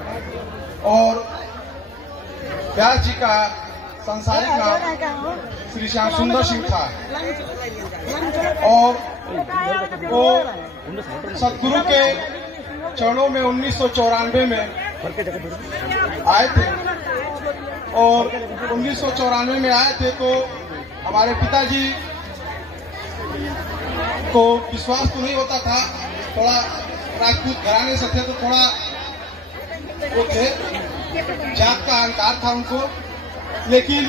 और व्यास जी का सांसारिक नाम श्री श्याम सुंदर सिंह था और वो सदगुरु के चरणों में 1994 में आए थे और 1994 में आए थे तो हमारे पिताजी को विश्वास तो नहीं होता था, थोड़ा राजपूत घराने से थे तो थोड़ा वो थे, जात का अहंकार था उनको, लेकिन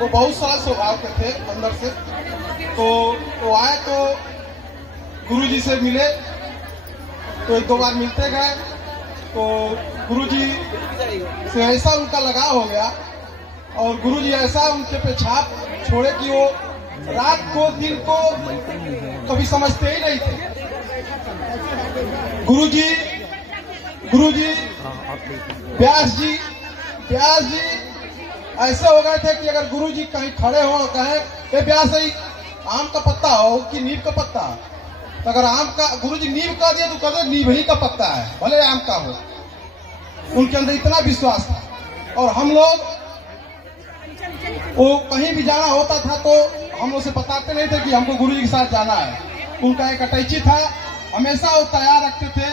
वो बहुत सारा स्वभाव के थे अंदर से। तो वो आए तो गुरुजी से मिले तो एक दो बार मिलते गए तो गुरुजी से ऐसा उनका लगाव हो गया और गुरुजी ऐसा उनके पे छाप छोड़े कि वो रात को दिन को कभी समझते ही नहीं थे। गुरुजी व्यास जी ऐसे हो गए थे कि अगर गुरुजी कहीं खड़े हो और कहे ये व्यास ही आम का पत्ता हो कि नीम का पत्ता, तो अगर आम का गुरुजी नीम का दिया तो कहते नीम ही का पत्ता है, भले आम का हो। उनके अंदर इतना विश्वास था। और हम लोग वो कहीं भी जाना होता था तो हम लोग से बताते नहीं थे कि हमको गुरुजी के साथ जाना है। उनका एक अटैची था, हमेशा वो तैयार रखते थे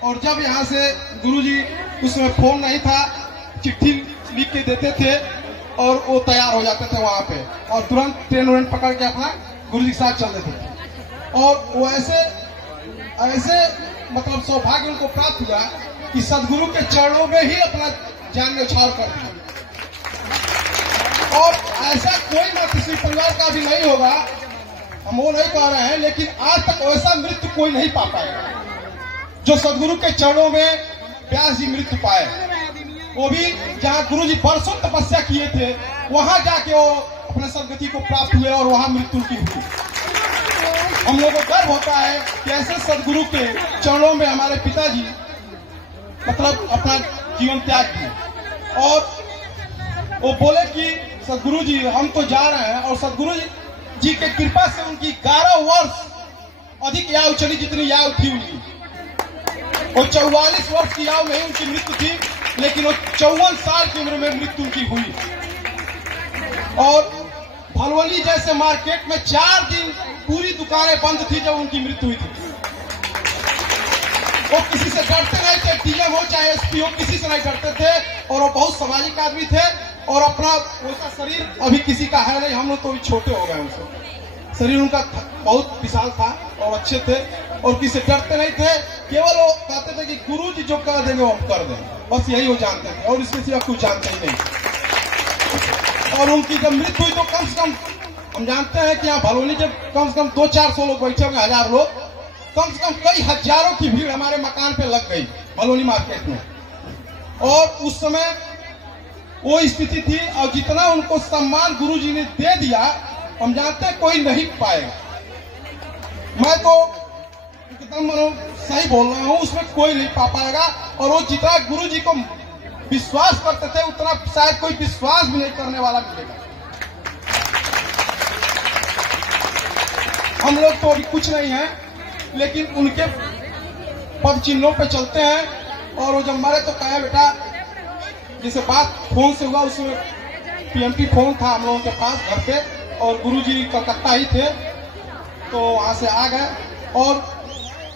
और जब यहाँ से गुरुजी, उसमें फोन नहीं था, चिट्ठी लिख के देते थे और वो तैयार हो जाते थे वहां पे और तुरंत ट्रेन पकड़ के अपना गुरुजी के साथ चल देते थे। और वो ऐसे मतलब सौभाग्य उनको प्राप्त हुआ कि सदगुरु के चरणों में ही अपना जान न्यौछावर कर दिया। और ऐसा कोई ना किसी परिवार का भी नहीं होगा, हम वो नहीं कह रहे हैं, लेकिन आज तक वैसा मृत्यु कोई नहीं पा पाएगा जो सदगुरु के चरणों में व्यास जी मृत्यु पाए। वो भी जहाँ गुरुजी बरसों तपस्या किए थे वहां जाके वो अपने सदगति को प्राप्त हुए और वहां मृत्यु की हुई। हम लोगों को गर्व होता है कि ऐसे सदगुरु के चरणों में हमारे पिताजी मतलब अपना जीवन त्याग किए और वो बोले कि सदगुरु जी हम तो जा रहे हैं। और सदगुरु जी के कृपा से उनकी 11 वर्ष अधिक याव चली जितनी याव थी उनकी। वो 44 वर्ष की याव नहीं उनकी मृत्यु थी, लेकिन वो 54 साल की उम्र में मृत्यु उनकी हुई। और भलवली जैसे मार्केट में 4 दिन पूरी दुकानें बंद थी जब उनकी मृत्यु हुई थी। वो किसी से डरते नहीं थे, डीएम हो चाहे एसपी हो, किसी से नहीं डरते थे और वो बहुत सामाजिक आदमी थे। और अपना वैसा शरीर अभी किसी का है नहीं, हम लोग तो भी छोटे हो गए उनसे। शरीर उनका बहुत विशाल था और अच्छे थे और किसी से डरते नहीं थे। केवल वो कहते थे कि गुरु जी जो कर देंगे वो हम कर देंगे, बस यही वो जानते थे और इसके सिवा कुछ जानते ही नहीं। और उनकी जब मृत्यु हुई तो कम से कम हम जानते हैं कि यहाँ भलौनी जब कम से कम 200-400 लोग बैठे होंगे, 1000 लोग, कम से कम कई हजारों की भीड़ हमारे मकान पे लग गई भलौनी मार्केट में। और उस समय वो स्थिति थी और जितना उनको सम्मान गुरुजी ने दे दिया हम जानते हैं कोई नहीं पाएगा। मैं तो एकदम सही बोल रहा हूँ, उसमें कोई नहीं पा पाएगा। और वो जितना गुरुजी को विश्वास करते थे उतना शायद कोई विश्वास भी नहीं करने वाला मिलेगा। हम लोग तो अभी कुछ नहीं है, लेकिन उनके पद चिन्हों पे चलते हैं। और वो जब मरे तो कहे बेटा, जैसे बात फोन से हुआ, उसमें पीएमटी फोन था हम लोगों के पास घर पे और गुरुजी कलकत्ता ही थे तो वहां से आ गए। और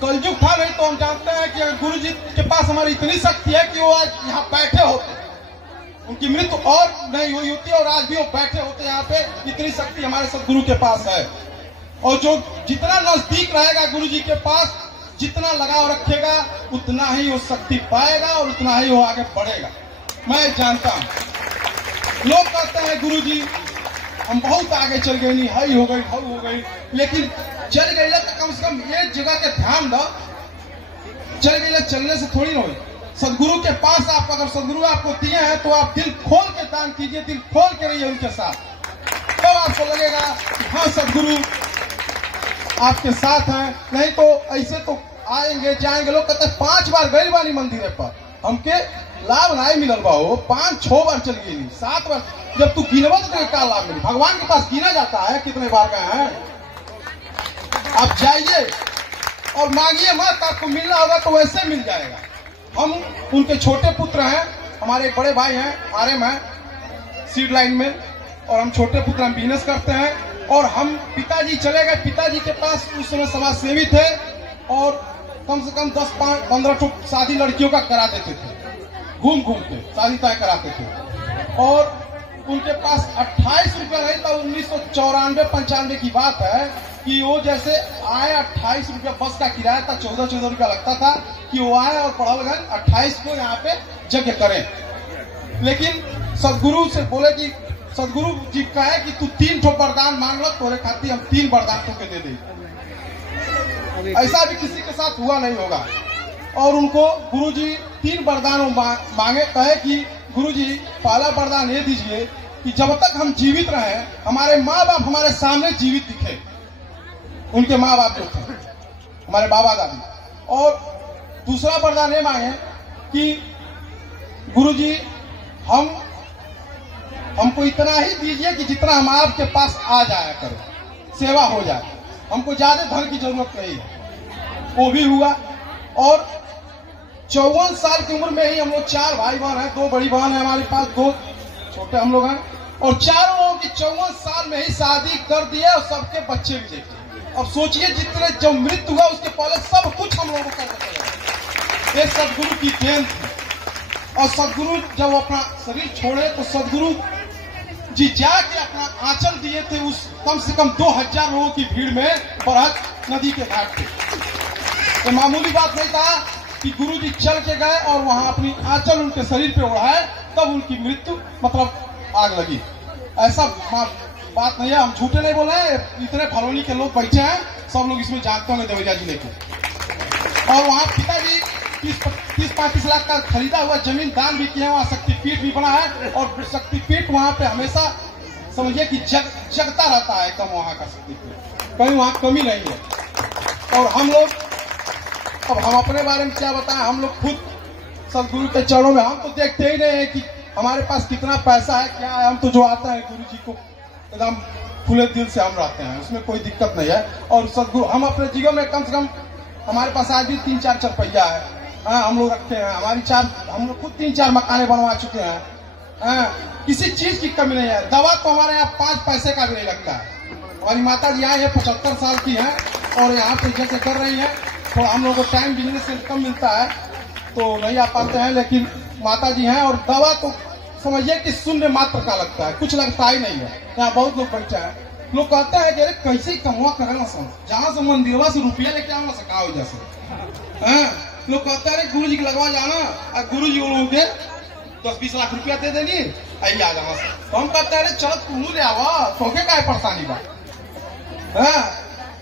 कलयुग था नहीं तो हम जानते हैं कि अगर गुरुजी के पास हमारी इतनी शक्ति है कि वो आज यहाँ बैठे होते, उनकी मृत्यु और नहीं हुई होती और आज भी वो बैठे होते यहाँ पे। इतनी शक्ति हमारे सदगुरु के पास है। और जो जितना नजदीक रहेगा गुरुजी के पास, जितना लगाव रखेगा, उतना ही वो शक्ति पाएगा और उतना ही वो आगे बढ़ेगा। मैं जानता हूं लोग कहते हैं गुरुजी हम बहुत आगे चल गए, नहीं हाई हो गई, लेकिन चल गई तो कम से कम एक जगह के ध्यान दो। चल गई चलने से थोड़ी ना हुई। सदगुरु के पास आप अगर सदगुरु आपको दिए हैं तो आप दिल खोल के दान कीजिए, दिल खोल के रहिए उनके साथ, तो आपको लगेगा कि हाँ सदगुरु आपके साथ हैं। नहीं तो ऐसे तो आएंगे जाएंगे, लोग कहते हैं 5 बार गई वाली मंदिर पर हमके लाभ नहीं मिलल बा, 5-6 बार चल गई, 7 बार। जब तू गिनवा तो क्या लाभ मिली? भगवान के पास गिना जाता है कितने बार गए हैं। आप जाइए और मांगिए मत, आपको मिलना होगा तो वैसे मिल जाएगा। हम उनके छोटे पुत्र हैं। हमारे एक बड़े भाई हैं, आरएम हैं सीड लाइन में, और हम छोटे पुत्र, हम बिजनेस करते हैं। और हम पिताजी चले गए, पिताजी के पास उस समय समाज सेवी थे और कम से कम 10-15 तो शादी लड़कियों का करा देते थे, घूम घूम के शादी तय कराते थे। और उनके पास 28 रुपया नहीं था। 1994-95 की बात है कि वो जैसे आए, 28 रुपया बस का किराया था, 14 रुपया लगता था कि वो आए और पढ़ा लगा 28 को यहाँ पे यज्ञ करें। लेकिन सदगुरु से बोले कि सदगुरु जी कहे कि तू 3 ठो वरदान मांग लो, तोरे खातिर हम 3 वरदान तुमको दे दें। ऐसा भी किसी के साथ हुआ नहीं होगा। और उनको गुरुजी 3 वरदान मांगे, कहे कि गुरुजी पहला वरदान ये दीजिए कि जब तक हम जीवित रहे, हमारे माँ बाप हमारे सामने जीवित दिखे, उनके माँ बाप जो थे, हमारे बाबा दादी। और दूसरा वरदान ये मांगे कि गुरुजी हमको इतना ही दीजिए कि जितना हम आपके पास आ जाया करो, सेवा हो जाए, हमको ज्यादा धन की जरूरत नहीं है। वो भी हुआ। और 54 साल की उम्र में ही हम लोग 4 भाई बहन हैं, 2 बड़ी बहन है हमारे पास, 2 छोटे हम लोग हैं, और चारों लोगों की 54 साल में ही शादी कर दिए और सबके बच्चे भी देखे। अब सोचिए, जितने जब मृत्यु हुआ उसके पहले सब कुछ हम लोगों को कर देते। ये सदगुरु की देन थी। और सदगुरु जब अपना शरीर छोड़े तो सदगुरु जी जाके अपना आंचल दिए थे उस कम से कम 2000 लोगों की भीड़ में, बरहत नदी के घाट पे। तो मामूली बात नहीं था कि गुरु जी चल के गए और वहां अपनी आंचल उनके शरीर पे ओढ़ाए, तब उनकी मृत्यु मतलब आग लगी। ऐसा बात नहीं है, हम झूठे नहीं बोल रहे। इतने भरौनी के लोग बैठे हैं, सब लोग इसमें जानते होंगे देवरिया जिले के। और वहाँ पिताजी 30-35 लाख का खरीदा हुआ जमीन दान भी किया, वहाँ शक्तिपीठ भी बना है। और शक्तिपीठ वहाँ पे हमेशा समझिए कि जगता रहता है एकदम, वहाँ का शक्तिपीठ, कहीं वहाँ कमी नहीं है। और हम लोग, अब हम अपने बारे में क्या बताएं, हम लोग खुद सदगुरु के चरणों में, हम तो देखते ही नहीं है कि हमारे पास कितना पैसा है, क्या है। हम तो जो आता है गुरु जी को एकदम खुले दिल से हम रहते हैं, उसमें कोई दिक्कत नहीं है। और सदगुरु, हम अपने जीवन में कम से कम, हमारे पास आज भी 3-4 चरपहिया है, हम लोग रखते हैं। हम लोग खुद 3-4 मकाने बनवा चुके हैं। किसी चीज की कमी नहीं है। दवा तो हमारे यहाँ 5 पैसे का भी नहीं लगता है। हमारी माता जी यहाँ 75 साल की हैं और यहाँ पे जैसे कर रही हैं, तो हम लोग को टाइम बिजनेस से कम मिलता है तो नहीं आ पाते हैं, लेकिन माता जी हैं। और दवा तो समझिए कि शून्य मात्र का लगता है, कुछ लगता ही नहीं है। यहाँ बहुत लोग बैठे हैं, लोग कहते हैं कि अरे कैसे कमुआ करना सब, जहाँ से मंदिरवा से रुपया लेके आना सकाओ जैसे। लोग कहते हैं गुरु जी के लगवा जाना, और गुरु जी लोगों के 10-20 लाख रुपया दे देंगे, आई आ जाना। तो हम कहते हैं चलो तुम ले आवा, तोके का परेशानी बा।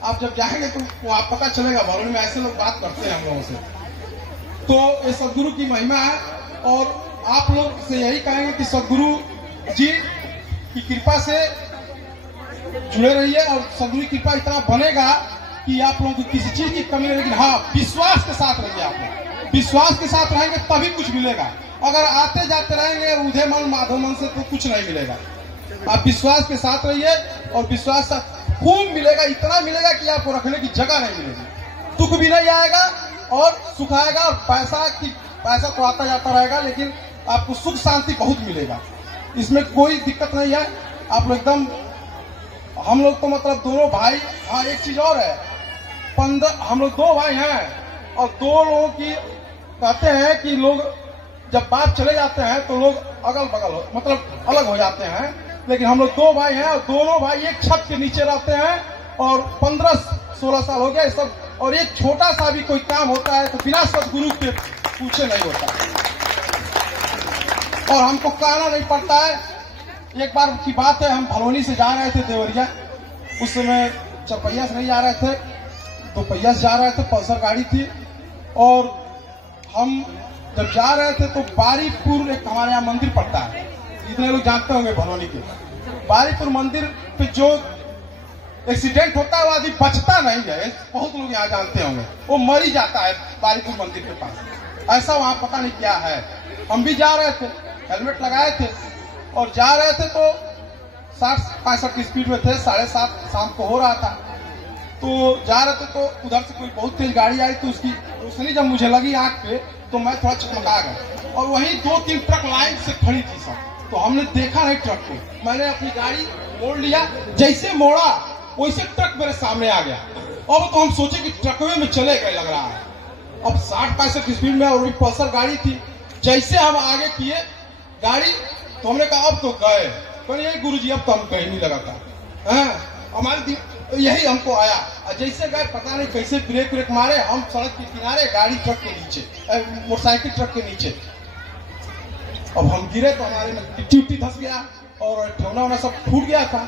आप जब जाएंगे तो वहाँ पता चलेगा, भरौनी में ऐसे लोग बात करते हैं हम लोगों से। तो ये सदगुरु की महिमा है। और आप लोग से यही कहेंगे कि सदगुरु जी की कृपा से जुड़े रहिए, और सदगुरु की कृपा इतना बनेगा कि आप लोगों को किसी चीज की कमी नहीं। लेकिन हाँ, विश्वास के साथ रहिए। आप लोग विश्वास के साथ रहेंगे तभी कुछ मिलेगा। अगर आते जाते रहेंगे उधे मन माधव मन से तो कुछ नहीं मिलेगा। आप विश्वास के साथ रहिए, और विश्वास से खूब मिलेगा, इतना मिलेगा कि आपको रखने की जगह नहीं मिलेगी। दुख भी नहीं आएगा और सुख आएगा। और पैसा तो आता जाता रहेगा, लेकिन आपको सुख शांति बहुत मिलेगा, इसमें कोई दिक्कत नहीं है। आप लोग एकदम, हम लोग तो मतलब दोनों भाई। हाँ, एक चीज और है, हम लोग 2 भाई हैं, और 2 लोगों की कहते हैं कि लोग जब बाप चले जाते हैं तो लोग अगल बगल मतलब अलग हो जाते हैं। लेकिन हम लोग 2 भाई हैं, और दोनों भाई एक छत के नीचे रहते हैं, और 15-16 साल हो गए सब। और एक छोटा सा भी कोई काम होता है तो बिना सदगुरु के पूछे नहीं होता, और हमको कहना नहीं पड़ता है। एक बार की बात है, हम भरौनी से जा रहे थे देवरिया, उस समय 4 पहिया से नहीं जा रहे थे, 2 पहिया से जा रहे थे, पल्सर गाड़ी थी। और हम जब जा रहे थे तो बारीपुर एक हमारे यहाँ मंदिर पड़ता है, जितने लोग जानते होंगे भरौनी के, बारीपुर मंदिर पे जो एक्सीडेंट होता है वो आदमी बचता नहीं है। बहुत लोग यहाँ जानते होंगे, वो मर ही जाता है बारीपुर मंदिर के पास। ऐसा वहाँ पता नहीं क्या है। हम भी जा रहे थे, हेलमेट लगाए थे, और जा रहे थे तो 60-65 की स्पीड में थे। 7:30 शाम को हो रहा था, तो जा रहे थे तो उधर से कोई बहुत तेज गाड़ी आई, तो उसकी रोशनी जब मुझे लगी आंख पे तो मैं थोड़ा चकमका गया और वहीं 2-3 ट्रक लाइन से खड़ी थी सब, तो हमने देखा नहीं ट्रक को। मैंने अपनी गाड़ी मोड़ लिया, जैसे मोड़ा वैसे ट्रक मेरे सामने आ गया। अब तो हम सोचे कि ट्रकवे में चले गए लग रहा है। अब 60-65 की स्पीड में और पल्सर गाड़ी थी। जैसे हम आगे किए गाड़ी तो हमने कहा अब तो गए, पर ये गुरुजी अब तो हम कहीं नहीं लगा था। हमारे यही हमको आया। जैसे गए पता नहीं कैसे ब्रेक मारे, हम सड़क के किनारे, गाड़ी ट्रक के नीचे, मोटरसाइकिल ट्रक के नीचे। अब हम गिरे तो हमारे में गिट्टी धस गया और ठेवना सब फूट गया था।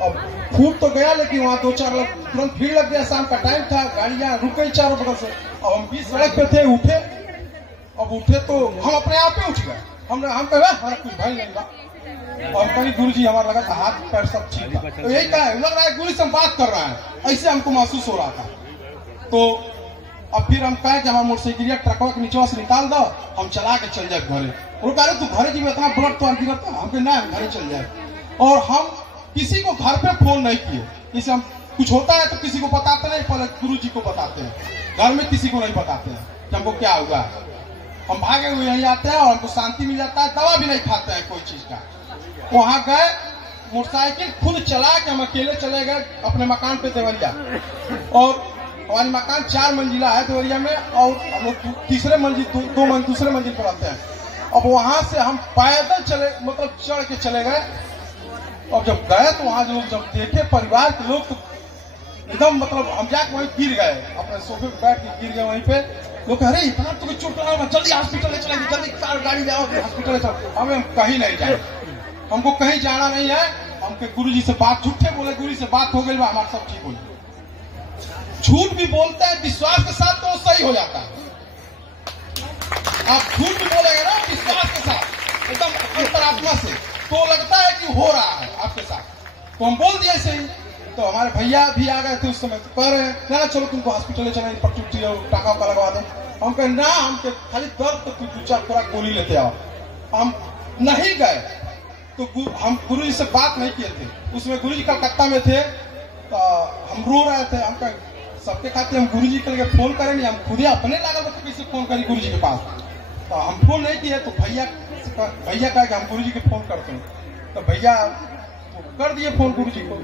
अब फूट तो गया लेकिन वहाँ 2-4 लोग तुरंत भीड़ लग गया। शाम का टाइम था, गाड़ियां रुक गई चारों बगल से। अब हम बीच सड़क पे थे, उठे। अब उठे तो हम अपने आप पे उठ गए। हम कहे हमारा कुछ भाई नहीं बा। और कहीं गुरुजी हमारा लगा था हाथ पैर सब ठीक था, तो यही कहा लग रहा है गुरु से बात कर रहा है, ऐसे हमको महसूस हो रहा था। तो अब फिर हम कहे कि हमारा मोटरसाइकिल ट्रकवा के नीचे से निकाल दो, हम चला के चल जाए घरे। वो कह रहे तू घरे जी में इतना ब्लड तो गिरता, हमको ना घरे चल जाए। और हम किसी को घर पे फोन नहीं किए। जैसे हम कुछ होता है तो किसी को बताते नहीं, पहले गुरुजी को बताते हैं। घर में किसी को नहीं बताते हैं कि हमको क्या हुआ। हम भागे हुए यहीं आते हैं और हमको शांति मिल जाता है, दवा भी नहीं खाते हैं कोई चीज का। वहां गए, मोटरसाइकिल खुद चला के हम अकेले चले गए अपने मकान पे देवरिया। और हमारी मकान 4 मंजिला है देवरिया में, और हम लोग तीसरे मंजिल दूसरे मंजिल पर रहते हैं। अब वहां से हम पैदल चले, मतलब चढ़ के चले गए। और जब गए तो वहां लोग जब देखे परिवार के लोग, तो एकदम मतलब हम जाके वहीं गिर गए, अपने सोफे पे बैठ के गिर गए वहीं पे। लोग अरे इतना तो चोट लगा, जल्दी हॉस्पिटल ले चलेंगे, जल्दी गाड़ी ले आओ हॉस्पिटल ले चलो। हम कहीं नहीं जाए, हमको कहीं जाना नहीं है। हमके गुरुजी से बात, झूठे बोले गुरु से बात हो गई, हमारा सब ठीक हो जाए। झूठ भी बोलते हैं विश्वास के साथ तो सही हो जाता है। आप झूठ भी बोलेंगे ना विश्वास के साथ, एकदम अंतरात्मा से, तो लगता है कि हो रहा है आपके साथ। तो हम बोल दिए ऐसे ही। तो हमारे भैया भी आ गए थे उस समय, तो कह रहे हैं ना चलो तुमको हॉस्पिटल चले, पट्टी टाका उका लगवा दो। हम कहे ना, हमके खाली दर्द तो 2-4 थोड़ा गोली लेते आओ। हम नहीं गए। तो हम गुरुजी से बात नहीं किए थे। उसमें गुरुजी कलकत्ता में थे, तो हम रो रहे थे। हम कहे सबके खाते हम गुरुजी के लिए फोन करेंगे, हम खुद ही अपने लागल तो कैसे फोन करें गुरुजी के पास। तो हम फोन नहीं किए। तो भैया कहा कि हम गुरुजी के फोन करते हैं। तो भैया कर दिए फोन गुरुजी को।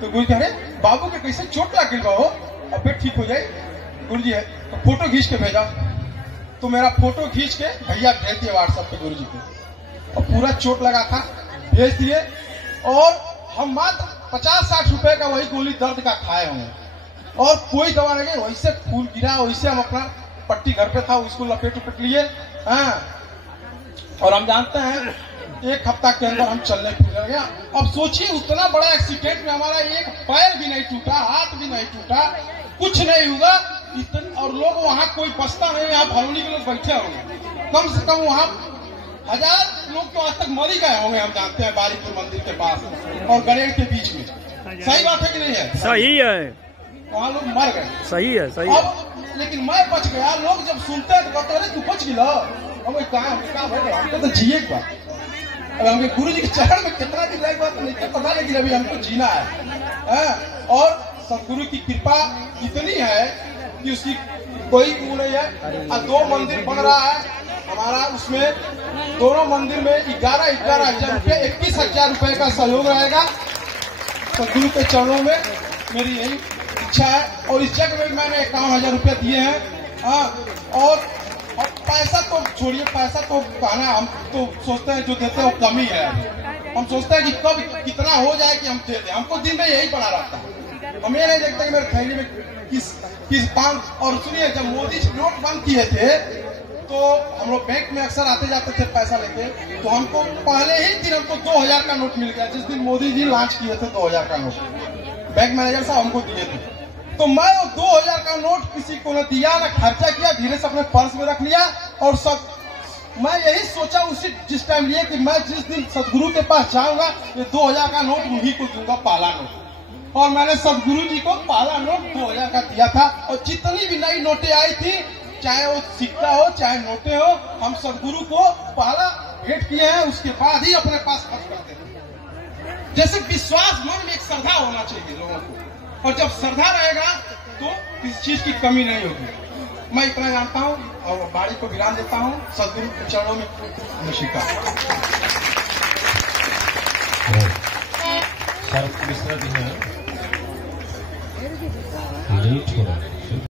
तो गुरुजी कह रहे बाबू के कैसे चोट लग गई हो, अब फिर ठीक हो जाए। गुरुजी है तो फोटो खींच के भेजा। तो मेरा फोटो खींच के भैया भेज दिए व्हाट्सएप पे गुरुजी को, और पूरा चोट लगा था भेज दिए। और हम मात्र 50-60 रुपए का वही गोली दर्द का खाए होंगे, और कोई दवा नहीं। वैसे फूल गिरा, वैसे हम अपना पट्टी घर पे था उसको लपेट लिए। और हम जानते हैं 1 हफ्ता के अंदर हम चलने फिरने गया। अब सोचिए उतना बड़ा एक्सीडेंट में हमारा एक पैर भी नहीं टूटा, हाथ भी नहीं टूटा, कुछ नहीं हुआ। और लोग वहाँ कोई बचता नहीं, यहाँ भरौनी के लोग बैठे होंगे, कम से कम वहाँ 1000 लोग तो आज तक मर ही गए होंगे। हम जानते हैं बारीपुर मंदिर के पास और गणेश के बीच में। सही बात है कि नहीं है? सही है, वहाँ लोग मर गए। सही है, सही है। अब लेकिन मैं बच गया। लोग जब सुनते हैं तो कहते हैं तू बच गया, हम हमको तो जिए का। अब हमके गुरु जी के चरण में कितना दिन रहेगा तो नहीं पता, लेकिन अभी हमको जीना है। और सदगुरु की कृपा इतनी है कि उसकी कोई वो नहीं है। 2 मंदिर बन रहा है हमारा, उसमें दोनों मंदिर में 11,000 रुपये, 21,000 रुपये का सहयोग रहेगा सदगुरु के चरणों में। मेरी यही इच्छा है। और इस जगह में मैंने 51,000 रुपये दिए हैं। और पैसा तो छोड़िए, पैसा तो कहना, हम तो सोचते हैं जो देते हैं वो कमी है। हम सोचते हैं कि कब कितना हो जाए कि हम दे दें। हमको दिन में यही पड़ा रहता है। हम ये नहीं देखते कि मेरे थैली में किस 5। और सुनिए, जब मोदी नोट बंद किए थे तो हम लोग बैंक में अक्सर आते जाते थे पैसा लेके। तो हमको पहले ही दिन हमको 2,000 का नोट मिल गया, जिस दिन मोदी जी लॉन्च किए थे 2,000 का नोट। बैंक मैनेजर साहब हमको दिए थे। तो मैं वो 2,000 का नोट किसी को न दिया, न खर्चा किया, धीरे से अपने पर्स में रख लिया। और सब मैं यही सोचा उसी जिस टाइम लिए कि मैं जिस दिन सदगुरु के पास जाऊंगा ये 2,000 का नोट उन्हीं को दूंगा, पहला नोट। और मैंने सदगुरु जी को पहला नोट 2,000 का दिया था। और जितनी भी नई नोटें आई थी, चाहे वो सिक्का हो चाहे नोटें हो, हम सदगुरु को पहला भेंट किए हैं, उसके बाद ही अपने पास खर्च करते हैं। जैसे विश्वास, मन में एक श्रद्धा होना चाहिए लोगों को, और जब श्रद्धा रहेगा तो किसी चीज की कमी नहीं होगी। मैं इतना जानता हूँ और बाड़ी को विराम देता हूँ। सदगुरु के चरणों में नमस्कार। शरद मिश्रा जी हैं, लेट हो रहा है।